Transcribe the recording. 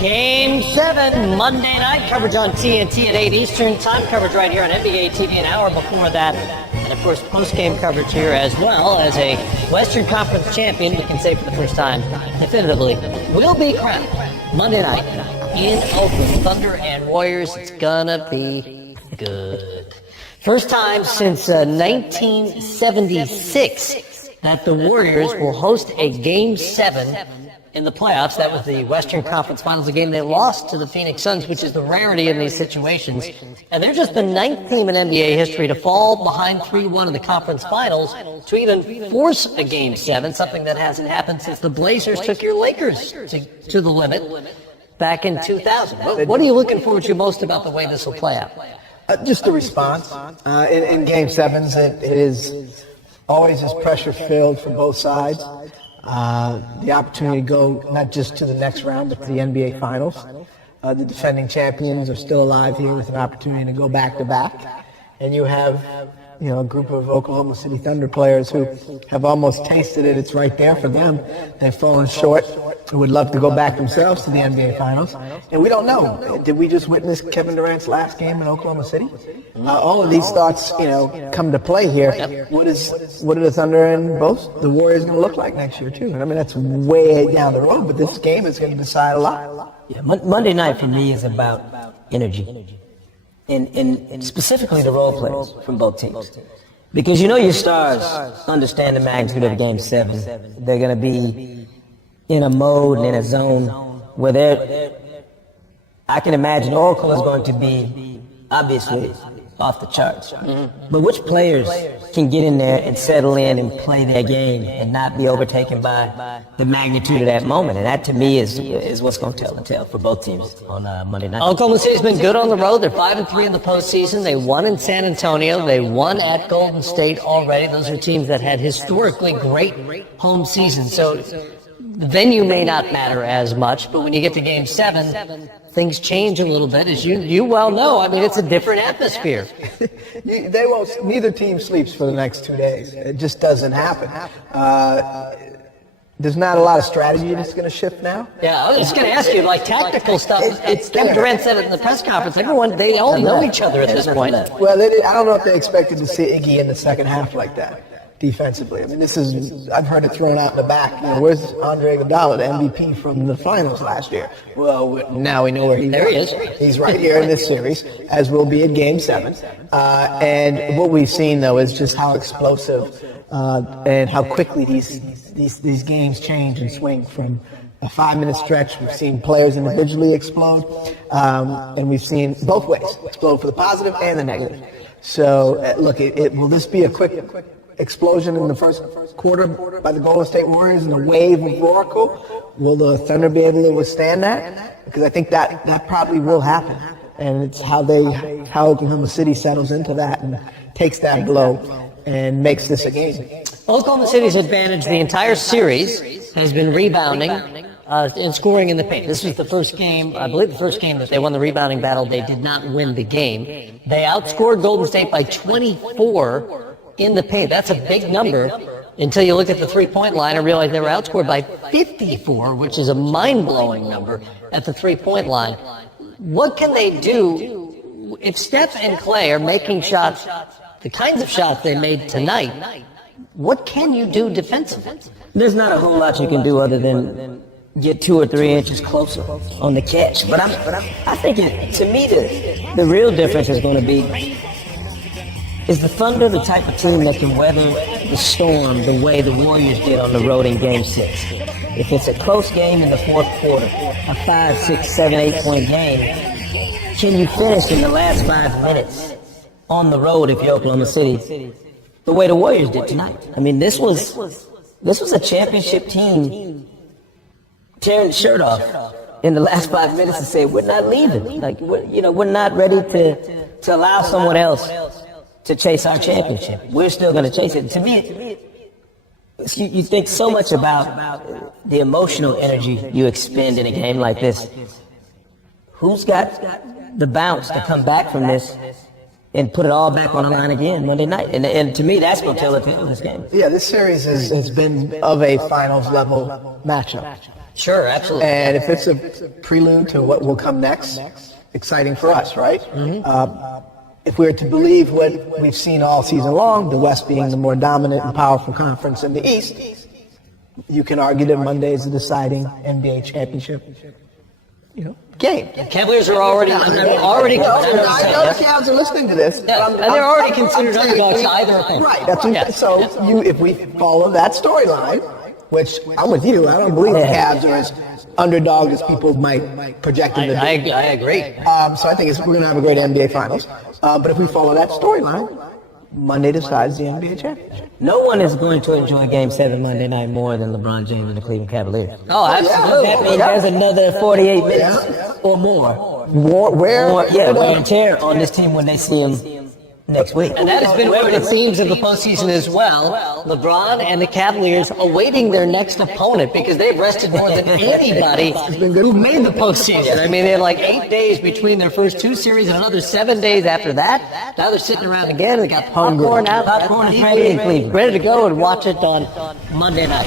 Game 7, Monday night coverage on TNT at 8 Eastern time, coverage right here on NBA TV an hour before that, and of course post-game coverage here as well as a Western Conference champion, we can say for the first time definitively, will be crowned Monday night in Oakland. Thunder and Warriors, it's gonna be good. First time since 1976 that the Warriors will host a Game 7 in the playoffs. That was the Western Conference Finals, a game they lost to the Phoenix Suns, which is the rarity in these situations. And they're just the 9th team in NBA history to fall behind 3-1 in the conference finals to even force a Game 7, something that hasn't happened since the Blazers took your Lakers to the limit back in 2000. What are you looking forward to most about the way this will play out? Just the response. In Game 7s, it is always as pressure-filled for both sides. The opportunity to go not just to the next round, but to the NBA Finals. The defending champions are still alive here with an opportunity to go back-to-back. And you have, a group of Oklahoma City Thunder players who have almost tasted it. It's right there for them. They've fallen short. Who would love to go back themselves to the NBA Finals. And we don't know. Did we just witness Kevin Durant's last game in Oklahoma City? All of these thoughts, come to play here. What are the Thunder and both the Warriors going to look like next year, too? And I mean, that's way down the road, but this game is going to decide a lot. Yeah, Monday night for me is about energy. And specifically the role players from both teams. Because your stars understand the magnitude of Game 7. They're going to be in a mode and in a zone where I can imagine Oracle is going to be obviously off the charts. But which players can get in there and settle in and play their game and not be overtaken by the magnitude of that moment? And that to me is what's going to tell the tale for both teams on Monday night. Oklahoma City's been good on the road. They're 5-3 in the postseason. They won in San Antonio. They won at Golden State already. Those are teams that had historically great home seasons. So the venue may not matter as much, but when you get to Game 7, things change a little bit, as you well know. I mean, it's a different atmosphere. They won't. Neither team sleeps for the next 2 days. It just doesn't happen. There's not a lot of strategy that's going to shift now. Yeah, I was just going to ask you, like tactical stuff. Kevin Durant said it in the press conference. They all know each other at this point. Well, I don't know if they expected to see Iggy in the second half like that. Defensively. I mean, I've heard it thrown out in the back. Where's Andre Iguodala, the MVP from the finals last year? Well, now we know where he is. He's right here in this series, as will be at Game 7. And what we've seen, though, is just how explosive and how quickly these games change and swing from a 5-minute stretch. We've seen players individually explode, and we've seen both ways, explode for the positive and the negative. So, look, will this be a quick explosion in the first quarter by the Golden State Warriors and a wave of Oracle? Will the Thunder be able to withstand that? Because I think that probably will happen. And it's how Oklahoma City settles into that and takes that blow and makes this a game. Oklahoma City's advantage the entire series has been rebounding and scoring in the paint. This was the first game, I believe the first game that they won the rebounding battle. They did not win the game. They outscored Golden State by 24 in the paint. That's a big number until you look at the three-point line and realize they were outscored by 54, which is a mind-blowing number at the three-point line. What can they do if Steph and Clay are making shots, the kinds of shots they made tonight? What can you do defensively? There's not a whole lot you can do other than get 2 or 3 inches closer on the catch. But I think to me the real difference is going to be, is the Thunder the type of team that can weather the storm the way the Warriors did on the road in Game 6? If it's a close game in the fourth quarter, a 5, 6, 7, 8-point game, can you finish in the last 5 minutes on the road if you're Oklahoma City the way the Warriors did tonight? I mean, this was a championship team tearing the shirt off in the last 5 minutes and say, we're not leaving. Like, we're not ready to allow someone else to chase our championship. We're still going to chase it. To me, you think so much about the emotional energy you expend in a game like this. Who's got the bounce to come back from this and put it all back on the line again Monday night. And to me, that's going to tell the tale of this game. Yeah, this series has been of a finals level matchup. Sure, absolutely. And if it's a prelude to what will come next, exciting for us, right? If we're to believe what we've seen all season long, the West being the more dominant and powerful conference in the East, you can argue that Monday is the deciding NBA championship, game. Cavaliers are already I know the Cavs are listening to this. Yeah, and they're already considered underdogs to either opinion. Right. That's what, so if we follow that storyline, which I'm with you, I don't believe the Cavs are as underdog as people might project them to be. I agree. So I think we're going to have a great NBA Finals. But if we follow that storyline, Monday decides the NBA championship. No one is going to enjoy Game 7 Monday night more than LeBron James and the Cleveland Cavaliers. Oh, absolutely. That means there's another 48 minutes or more. Wear and tear on this team when they see him next week. And that has been one of the themes of the postseason as well. LeBron and the Cavaliers awaiting their next opponent because they've rested more than anybody who made the postseason. I mean, they had like 8 days between their first 2 series and another 7 days after that. Now they're sitting around again. They got popcorn out, Popcorn and Cleveland. ready to go and watch it on Monday night.